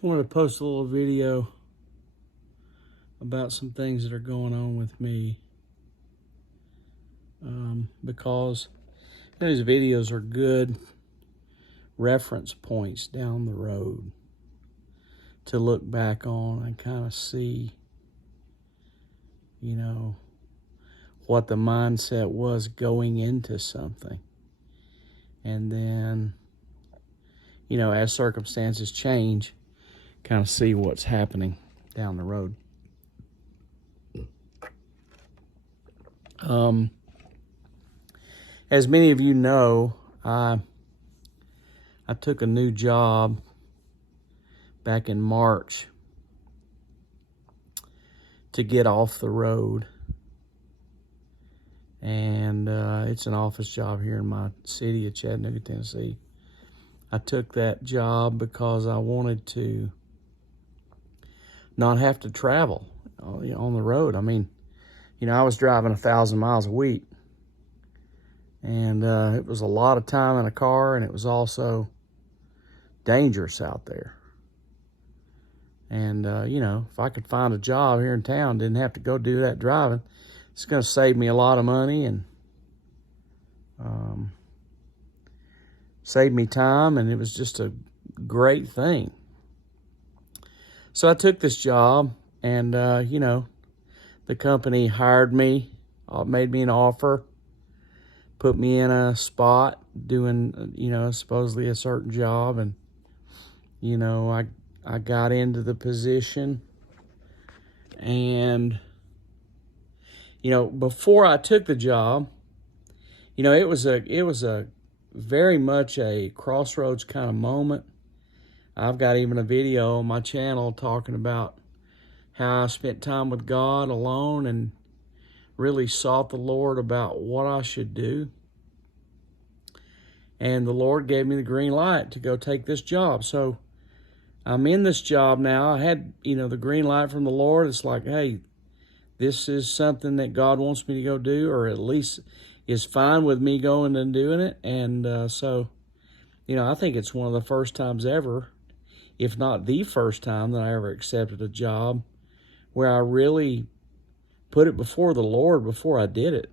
Just wanted to post a little video about some things that are going on with me, because these videos are good reference points down the road to look back on and kind of see, what the mindset was going into something. And then, as circumstances change, kind of see what's happening down the road. As many of you know, I took a new job back in March to get off the road. And it's an office job here in my city of Chattanooga, Tennessee. I took that job because I wanted to not have to travel on the road. I mean, I was driving 1,000 miles a week. And it was a lot of time in a car, and it was also dangerous out there. And, if I could find a job here in town, didn't have to go do that driving, it's going to save me a lot of money and save me time, and it was just a great thing. So I took this job, and, the company hired me, made me an offer, put me in a spot doing, supposedly a certain job. And, I got into the position. And, before I took the job, it was a very much a crossroads kind of moment. I've got even a video on my channel talking about how I spent time with God alone and really sought the Lord about what I should do. And the Lord gave me the green light to go take this job. So I'm in this job now. I had, the green light from the Lord. It's like, hey, this is something that God wants me to go do, or at least is fine with me going and doing it. And so, I think it's one of the first times ever, if not the first time, that I ever accepted a job where I really put it before the Lord before I did it,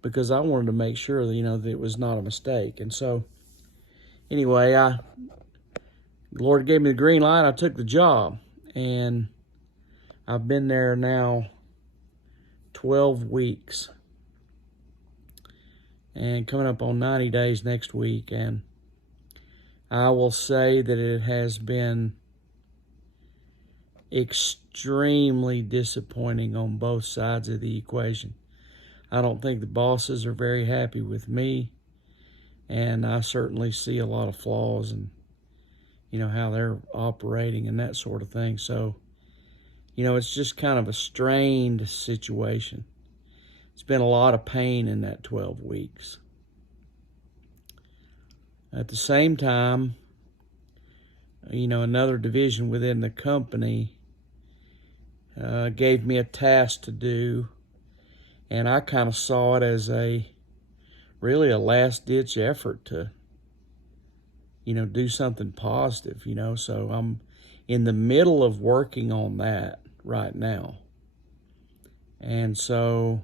because I wanted to make sure that, that it was not a mistake. And so, anyway, the Lord gave me the green light. I took the job, and I've been there now 12 weeks, and coming up on 90 days next week. And I will say that it has been extremely disappointing on both sides of the equation. I don't think the bosses are very happy with me, and I certainly see a lot of flaws in, how they're operating and that sort of thing. So, it's just kind of a strained situation. It's been a lot of pain in that 12 weeks. At the same time, another division within the company gave me a task to do, and I kind of saw it as really a last-ditch effort to, do something positive, So I'm in the middle of working on that right now. And so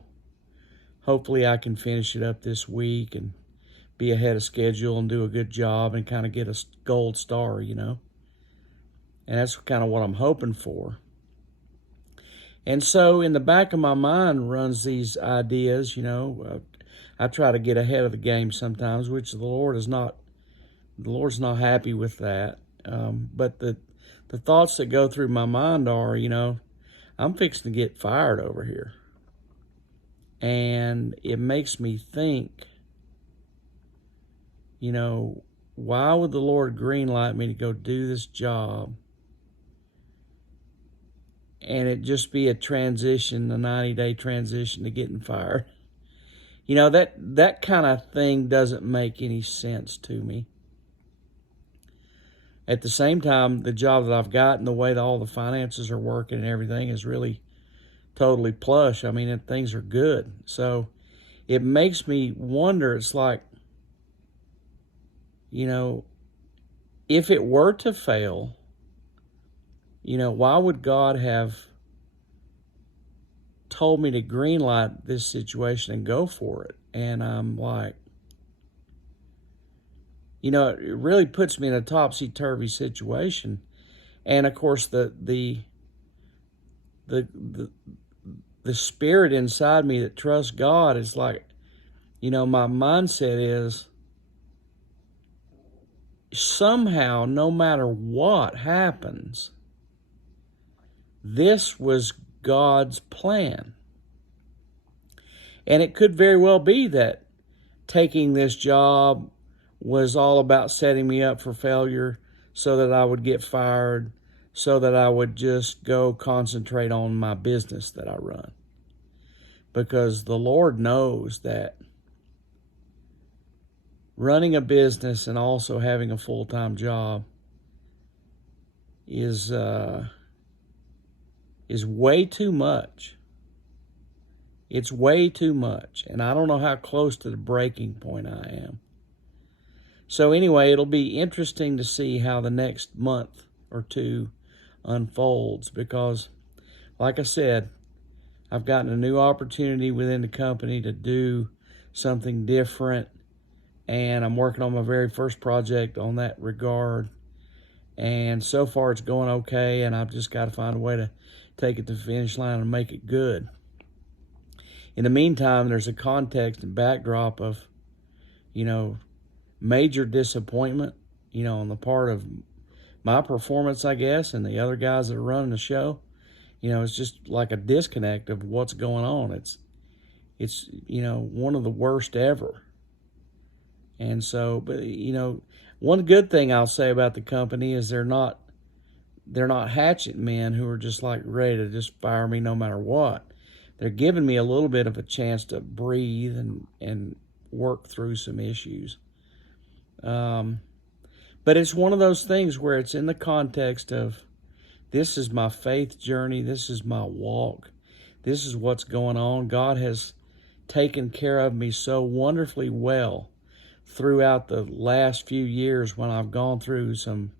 hopefully I can finish it up this week and be ahead of schedule and do a good job and kind of get a gold star, And that's kind of what I'm hoping for. And so in the back of my mind runs these ideas, I try to get ahead of the game sometimes, which the Lord's not happy with that. But the thoughts that go through my mind are, I'm fixing to get fired over here. And it makes me think, why would the Lord greenlight me to go do this job and it just be a transition, a 90-day transition to getting fired? That kind of thing doesn't make any sense to me. At the same time, the job that I've got and the way that all the finances are working and everything is really totally plush. I mean, things are good. So it makes me wonder, it's like, if it were to fail, why would God have told me to greenlight this situation and go for it? And I'm like, it really puts me in a topsy-turvy situation. And of course, the spirit inside me that trusts God is like, my mindset is somehow, no matter what happens, this was God's plan. And it could very well be that taking this job was all about setting me up for failure so that I would get fired, so that I would just go concentrate on my business that I run. Because the Lord knows that running a business and also having a full-time job is way too much. It's way too much, and I don't know how close to the breaking point I am. So anyway, it'll be interesting to see how the next month or two unfolds, because, like I said, I've gotten a new opportunity within the company to do something different, and I'm working on my very first project on that regard. And so far it's going okay, and I've just got to find a way to take it to the finish line and make it good. In the meantime, there's a context and backdrop of, major disappointment, on the part of my performance, I guess, and the other guys that are running the show. It's just like a disconnect of what's going on. It's one of the worst ever. And so, but, one good thing I'll say about the company is they're not hatchet men who are just like ready to just fire me no matter what. They're giving me a little bit of a chance to breathe and work through some issues. But it's one of those things where it's in the context of, this is my faith journey. This is my walk. This is what's going on. God has taken care of me so wonderfully well throughout the last few years when I've gone through some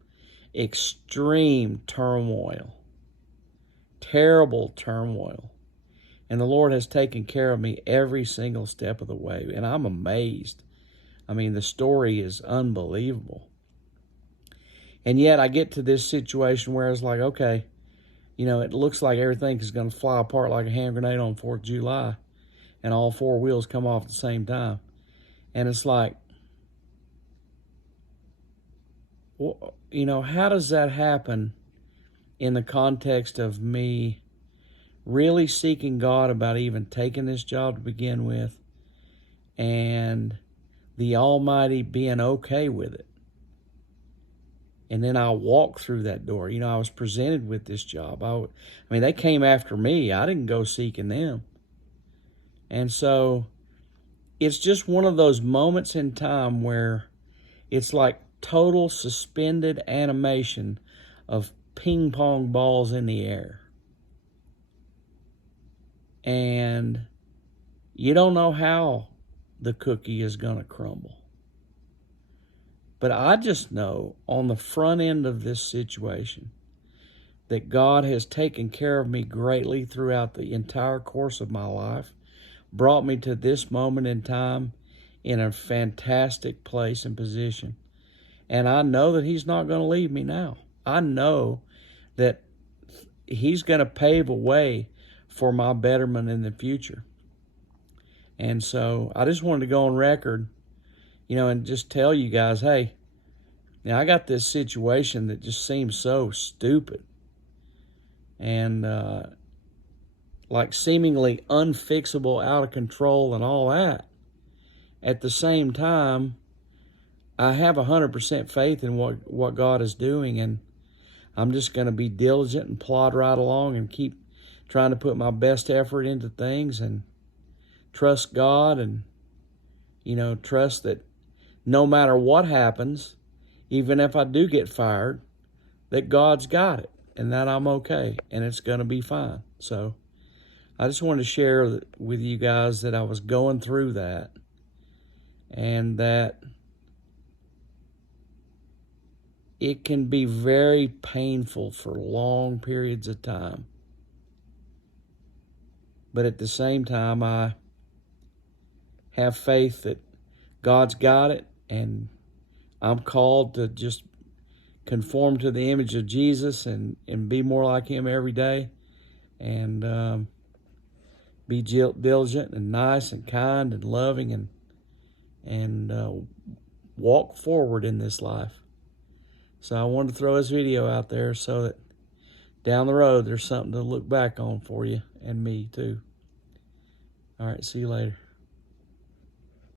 extreme turmoil, terrible turmoil. And the Lord has taken care of me every single step of the way. And I'm amazed. I mean, the story is unbelievable. And yet I get to this situation where it's like, okay, it looks like everything is going to fly apart like a hand grenade on 4th of July. And all 4 wheels come off at the same time. And it's like, well, how does that happen in the context of me really seeking God about even taking this job to begin with, and the Almighty being okay with it? And then I walk through that door. I was presented with this job. I mean, they came after me. I didn't go seeking them. And so it's just one of those moments in time where it's like total suspended animation of ping pong balls in the air. And you don't know how the cookie is going to crumble. But I just know on the front end of this situation that God has taken care of me greatly throughout the entire course of my life, brought me to this moment in time in a fantastic place and position. And I know that He's not going to leave me now. I know that He's going to pave a way for my betterment in the future. And so I just wanted to go on record, and just tell you guys, hey, I got this situation that just seems so stupid and like seemingly unfixable, out of control and all that. At the same time, I have 100% faith in what God is doing, and I'm just going to be diligent and plod right along and keep trying to put my best effort into things and trust God and, trust that no matter what happens, even if I do get fired, that God's got it and that I'm okay and it's going to be fine. So I just wanted to share with you guys that I was going through that, and that it can be very painful for long periods of time. But at the same time, I have faith that God's got it, and I'm called to just conform to the image of Jesus and be more like him every day, and be diligent and nice and kind and loving, and walk forward in this life. So I wanted to throw this video out there so that down the road there's something to look back on for you and me too. All right, see you later.